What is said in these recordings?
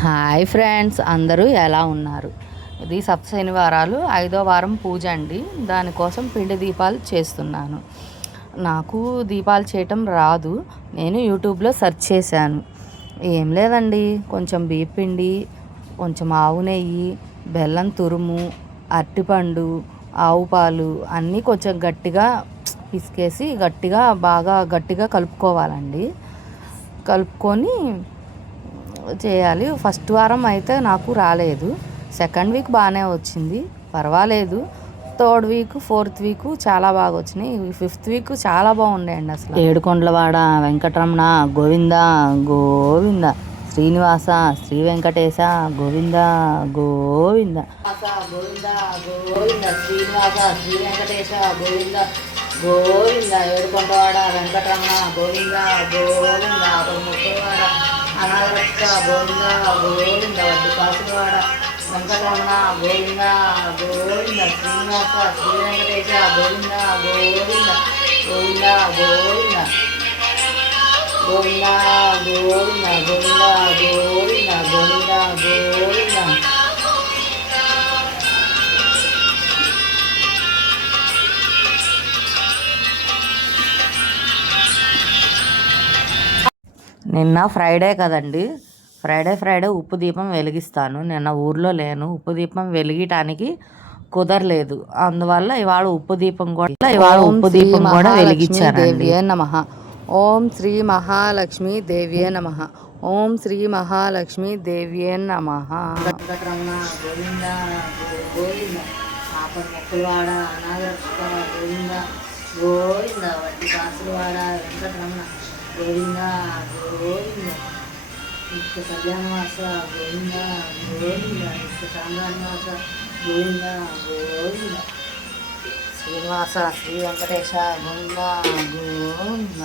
Hi friends, అందరూ ఎలా ఉన్నారు? ఇది సప్త శనివారాలు 5వ వారం పూజ అండి. దానికోసం పిండి దీపాలు చేస్తున్నాను. నాకు దీపాలు చేయటం రాదు. నేను యూట్యూబ్లో సెర్చ్ చేశాను. ఏం లేదండి, కొంచెం బియ్యపిండి, కొంచెం ఆవు నెయ్యి, బెల్లం తురుము, అరటిపండు, ఆవు పాలు అన్నీ కొంచెం గట్టిగా పిసికేసి బాగా గట్టిగా కలుపుకోవాలండి. కలుపుకొని చేయాలి. ఫస్ట్ వారం అయితే నాకు రాలేదు. సెకండ్ వీక్ బాగానే వచ్చింది, పర్వాలేదు. థర్డ్ వీక్, ఫోర్త్ వీక్ చాలా బాగా వచ్చినాయి. ఫిఫ్త్ వీక్ చాలా బాగుండేయండి. అసలు ఏడుకొండలవాడ వెంకటరమణ గోవింద గోవింద, శ్రీనివాస శ్రీ వెంకటేశ గోవింద గోవింద, గోవింద గోవింద, శ్రీనివాస శ్రీ వెంకటేశ గోవింద గోవింద, ఏడుకొండవాడ వెంకటరమణ గోవింద గోవింద, ముక్కవాడ అనాథరక్ష గోవింద గోవింద, వడ్డీ కాసులవాడ వెంకటరమణ గోవింద గోవింద, శ్రీనివాస శ్రీ వెంకటేశ గోవింద గోవింద గోవింద గోవింద గోవింద గోవింద గోవింద గోవింద గోవింద గోవింద. నిన్న ఫ్రైడే కదండి, ఫ్రైడే ఉప్పు దీపం వెలిగిస్తాను. నిన్న ఊర్లో లేను, ఉప్పు దీపం వెలిగటానికి కుదరలేదు. అందువల్ల ఇవాళ ఉప్పు దీపం కూడా వెలిగించాను. దేవ్యే నమః. ఓం శ్రీ మహాలక్ష్మి దేవ్యే నమః. ఓం శ్రీ మహాలక్ష్మి దేవ్యే నమః. వెంకటరమణ గోవింద గోవింద, ఆపద మొక్కులవాడ అనాథరక్ష గోవింద గోవింద, వడ్డీ కాసులవాడ వెంకటరమణ గోవింద గోవింద, నిత్య కళ్యాణవాస గోవింద గోవింద, నిత్య సాంబ్రాణివాస గోవింద గోవింద, శ్రీనివాస శ్రీ వెంకటేశ గోవింద గోవింద.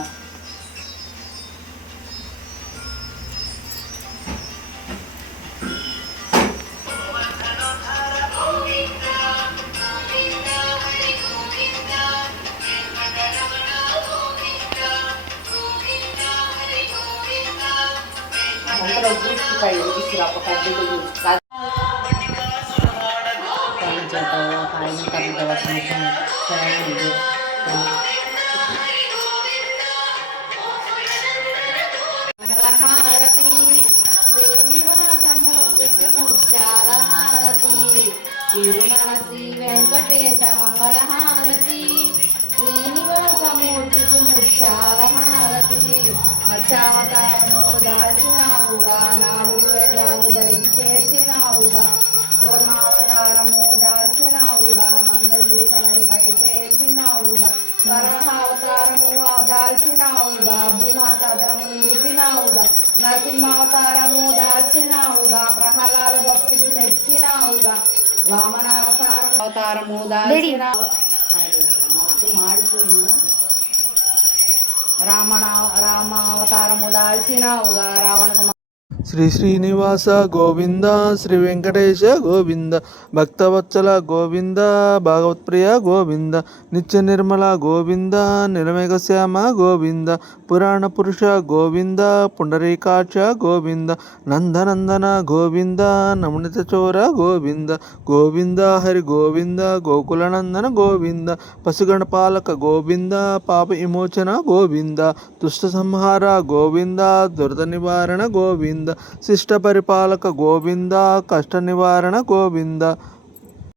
తిరుమల శ్రీ వెంకటేశ మంగళహారతి, శ్రీనివాసమూర్తికి ముత్యాల హారతి. మత్స్యావతారము దాల్చినావుగా, 4 వేదాలు ధరికి చేర్చినావుగా. కూర్మావతారము దాల్చినావుగా, నందగిరి కడలిపై చేర్చినావుగా. వరాహావతారము దాల్చినావుగా, భూమాతాధరము నిలిపినావుగా. నరసింహావతారము దాల్చినావుగా, ప్రహ్లాద భక్తికి మెచ్చినావుగా. వామనావతారము దాల్చినా మొత్తం మాడిపోయిందా. రామావతారము దాల్చినావుగా, రావణ శ్రీ శ్రీనివాస గోవింద, శ్రీ వెంకటేశ గోవింద, భక్తవత్సల గోవింద, భాగవత్ప్రియ గోవింద, నిత్య నిర్మల గోవింద, నిలమేఘశ్యామ గోవింద, పురాణ పురుష గోవింద, పుండరీకాక్ష గోవింద, నందనందన గోవింద, నమనిత చోర గోవింద గోవింద, హరి గోవింద, గోకులనందన గోవింద, పశుగణపాలక గోవింద, పాప విమోచన గోవింద, దుష్ట సంహార గోవింద, దురద నివారణ గోవింద, శిష్ట పరిపాలక గోవింద, కష్ట నివారణ గోవింద.